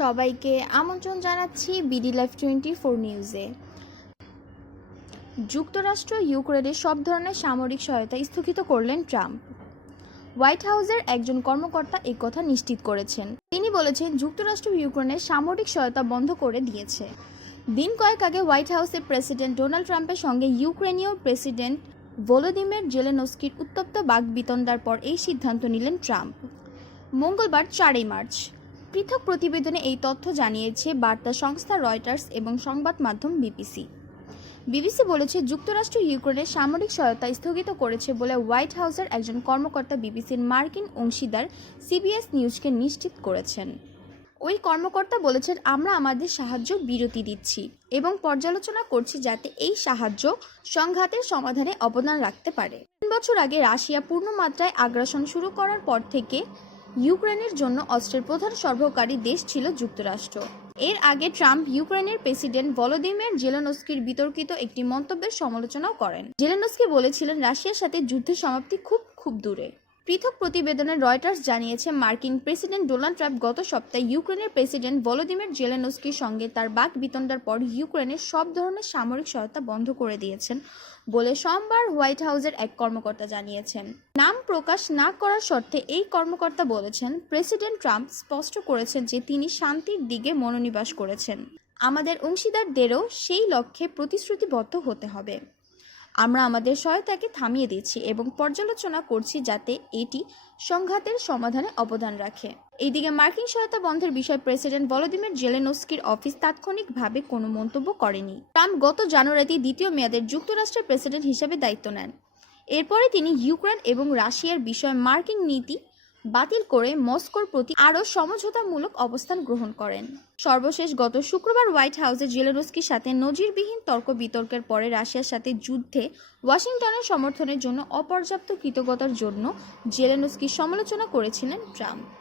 সবাইকে আমন্ত্রণ জানাচ্ছি বিডি লাইফ টোয়েন্টি ফোর নিউজে। যুক্তরাষ্ট্র ইউক্রেনের সব ধরনের সামরিক সহায়তা স্থগিত করলেন ট্রাম্প। হোয়াইট হাউসের একজন কর্মকর্তা এই কথা নিশ্চিত করেছেন। তিনি বলেছেন, যুক্তরাষ্ট্র ইউক্রেনের সামরিক সহায়তা বন্ধ করে দিয়েছে। দিন কয়েক আগে হোয়াইট হাউসের প্রেসিডেন্ট ডোনাল্ড ট্রাম্পের সঙ্গে ইউক্রেনীয় প্রেসিডেন্ট ভলোদিমির জেলেনস্কির উত্তপ্ত বাঘ বাগবিতণ্ডার পর এই সিদ্ধান্ত নিলেন ট্রাম্প। মঙ্গলবার চারই মার্চ পৃথক প্রতিবেদনে এই তথ্য জানিয়েছে বার্তা সংস্থা রয়টার্স এবং সংবাদ মাধ্যম বিবিসি। বিবিসি বলেছে, যুক্তরাষ্ট্র ইউক্রেনের সামরিক সহায়তা স্থগিত করেছে বলে হোয়াইট হাউসের একজন কর্মকর্তা বিবিসির মার্কিন অংশীদার সিবিএস নিউজকে নিশ্চিত করেছেন। ওই কর্মকর্তা বলেছেন, আমরা আমাদের সাহায্য বিরতি দিচ্ছি এবং পর্যালোচনা করছি যাতে এই সাহায্য সংঘাতের সমাধানে অবদান রাখতে পারে। তিন বছর আগে রাশিয়া পূর্ণমাত্রায় আগ্রাসন শুরু করার পর থেকে ইউক্রেনের জন্য অস্ত্রের প্রধান সরবরাহকারী দেশ ছিল যুক্তরাষ্ট্র। এর আগে ট্রাম্প ইউক্রেনের প্রেসিডেন্ট ভলোদিমির জেলেনস্কির বিতর্কিত একটি মন্তব্যের সমালোচনাও করেন। জেলেনস্কি বলেছিলেন, রাশিয়ার সাথে যুদ্ধের সমাপ্তি খুব খুব দূরে। পৃথক প্রতিবেদনে রয়টার্স জানিয়েছে, মার্কিন প্রেসিডেন্ট ডোনাল্ড ট্রাম্প গত সপ্তাহে ইউক্রেনের প্রেসিডেন্ট ভলোদিমির জেলেনস্কির সঙ্গে তার বাক বিতণ্ডার পর ইউক্রেনের সব ধরনের সামরিক সহায়তা বন্ধ করে দিয়েছেন বলে সোমবার হোয়াইট হাউসের এক কর্মকর্তা জানিয়েছেন। নাম প্রকাশ না করার শর্তে এই কর্মকর্তা বলেছেন, প্রেসিডেন্ট ট্রাম্প স্পষ্ট করেছেন যে তিনি শান্তির দিকে মনোনিবাস করেছেন। আমাদের অংশীদারদেরও সেই লক্ষ্যে প্রতিশ্রুতিবদ্ধ হতে হবে। আমরা আমাদের সহায়তাকে থামিয়ে দিচ্ছি এবং পর্যালোচনা করছি যাতে এটি সংঘাতের সমাধানে অবদান রাখে। এইদিকে মার্কিন সহায়তা বন্ধের বিষয়ে প্রেসিডেন্ট ভলোদিমির জেলেনস্কির অফিস তাৎক্ষণিকভাবে কোনো মন্তব্য করেনি। ট্রাম্প গত জানুয়ারিতে দ্বিতীয় মেয়াদের যুক্তরাষ্ট্রের প্রেসিডেন্ট হিসেবে দায়িত্ব নেন। এরপরে তিনি ইউক্রেন এবং রাশিয়ার বিষয়ে মার্কিন নীতি বাতিল করে মস্কোর প্রতি আরও সমঝোতামূলক অবস্থান গ্রহণ করেন। সর্বশেষ গত শুক্রবার হোয়াইট হাউসে জেলেনস্কির সাথে নজিরবিহীন তর্ক বিতর্কের পরে রাশিয়ার সাথে যুদ্ধে ওয়াশিংটনের সমর্থনের জন্য অপর্যাপ্ত কৃতজ্ঞতার জন্য জেলেনস্কির সমালোচনা করেছিলেন ট্রাম্প।